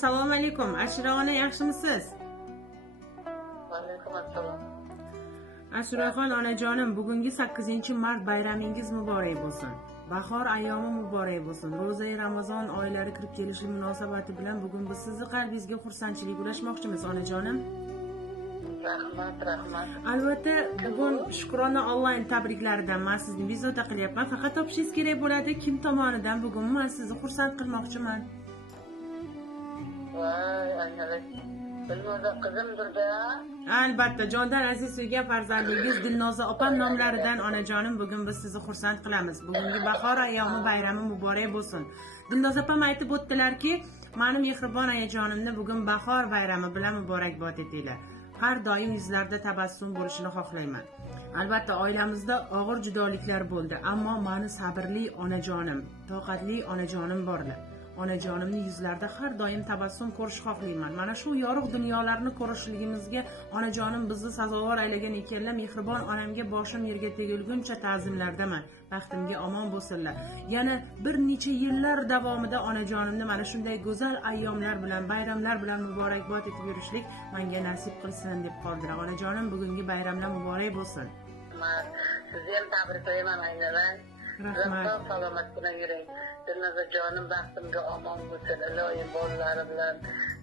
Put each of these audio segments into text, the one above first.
assalomu alaykum. Ashura ona yaxshimisiz? Alaykum assalom. ashuraxon onajonim bugungi sakkizinchi mart bayramingiz muborak bo'lsin. Bahor ayyomi muborak bo'lsin. Ro'zai ramazon oylari kirib kelishi munosabati bilan bugun biz sizni qalbingizga xursandchilik ulashmoqchimiz onajonim. Rahmat, rahmat. albatta bugun shukrona onlayn tabriklaridan man sizni bezovta qilyapman. Faqat topishingiz kerak bo'ladi kim tomonidan bugun man sizni xursand qilmoqchiman Voy, ayolay. Dilnoza qizimdir-da. albatta jondan aziz suygan farzandingiz dilnoza opam nomlaridan onajonim bugun biz sizni xursand qilamiz bugungi bahor ayyomi bayrami muborak bo'lsin dilnoza opam aytib o'tdilarki mani mehribon ayajonimni bugun bahor bayrami bilan muborakbod etinglar har doim yuzlarida tabassum bo'lishini xohlayman albatta oilamizda og'ir judoliklar bo'ldi ammo mani sabrli onajonim toqatli onajonim borlar onajonimni yuzlarida har doim tabassum ko'rish xohlayman. Mana shu yorug' dunyolarni ko'rishligimizga onajonim bizni sazovor aylagan ekanlar mehribon onamga boshim yerga tegilguncha ta'zimlardaman. Baxtimga omon bo'lsinlar. Yana bir necha yillar davomida onajonimni mana shunday go'zal ayyomlar bilan bayramlar bilan muborakbod etib yurishlik menga nasib qilsin deb qoldilar. Onajonim bugungi bayramlar muborak bo'lsin. Man Sizni ham tabriklayman ayolay. Rahmat. Sog' salomat bilan yuring. Dilnoza jonim baxtimga omon bo'lsin. Iloyim bolalari bilan,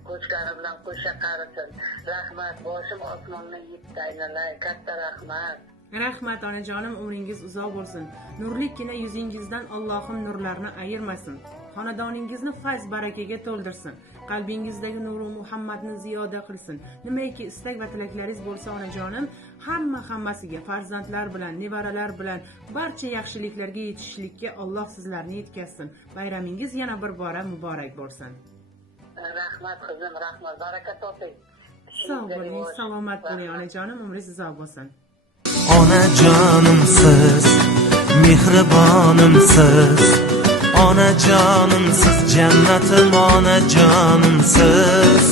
ko'chkari bilan qo'sha qarisin. Rahmat. Boshim osmondan yetdi ayolay. Katta rahmat. rahmat onajonim umringiz uzoq bo'lsin nurlikkina yuzingizdan allohim nurlarni ayirmasin xonadoningizni fayz barakaga to'ldirsin qalbingizdagi nuru muhammadni ziyoda qilsin nimaiki istak va tilaklaringiz bo'lsa onajonim hamma hammasiga farzandlar bilan nevaralar bilan barcha yaxshiliklarga yetishishlikka alloh sizlarni yetkazsin. Bayramingiz yana bir bora muborak bo'lsin. Rahmat qizim, rahmat. Baraka toping. sog' bo'ling salomat bo'ling onajonim umringiz uzoq bo'lsin. Onajonimsiz mehribonimsiz. Onajonimsiz jannatim onajonimsiz